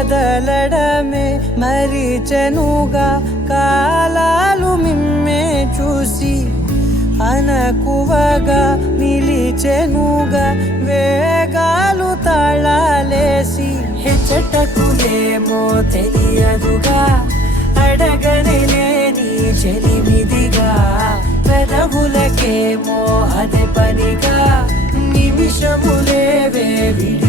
కదలడమే మరిచెనుగా కాలాలు మిమ్మే చూసి అనకువగా నిలిచెనుగా వేగాలు తాళాలేసి హెచ్చటకులేమో తెలియదుగా అడగని లేని చెలిమిదిగా పెదవులకేమో అదే పనిగా నిమిషములేవే విడి